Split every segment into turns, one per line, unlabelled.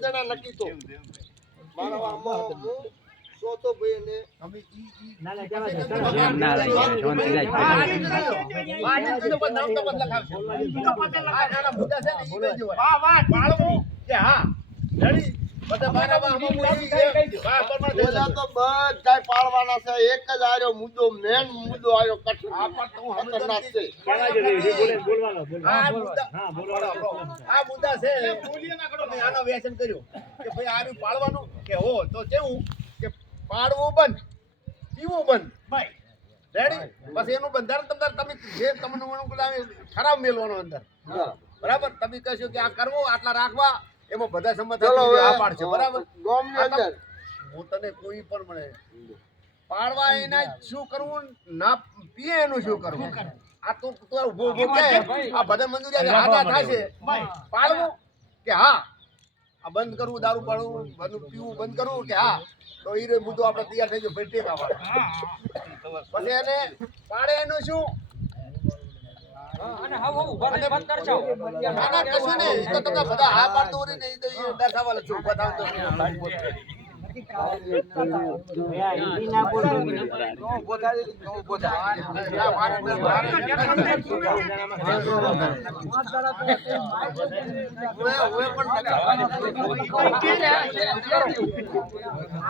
જણા નક્કી તો હું સોતો દીઠ પણ નામ તો બદલા છે ને, ઈ. પાળવું કે હા
પાડવાના છે. એક જ આર્યો મુદ્દો મેન મુદ્દો આવ્યો ખતરનાક છે.
આ મુદ્દા છે. આનો વ્યસન કર્યું. કે ભાઈ આનું પાળવાનું કે હો તો કેવું? કે પાડવું બંધ પીવું બંધ. રેડી પછી એનું બંધારણ તમે જે તમને ખરાબ મેળવાનો અંદર. બરાબર? તમે કહેશો કે આ કરવું આટલા રાખવા. એમાં બધા સંમત
ચલો હવે
આ પાડશે બરાબર?
ગામની અંદર.
હું તને કોઈ પણ મળે પાડવા એના શું કરવું? ના પીએ એનું શું કરવું? આ તું તું ઊભો ઊભો કે આ બધા મંજૂરી હાથા થાશે. પાડવું કે હા આ બંધ કરવું દારૂ પાડવું બધું પીવું બંધ કરવું કે હા તો એ રે મુદ્દો આપણે તૈયાર થઈ ગયો ભાઈ ટેકા વાળો પછી એને પાડે એનું શું?
અને હવે ઊભા રહીને બંધ કરજો
ના ના કશું નહીં તો તમને બધા હા પાડતું હોય ને ઈ તો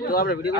તો આપણે વીડિયો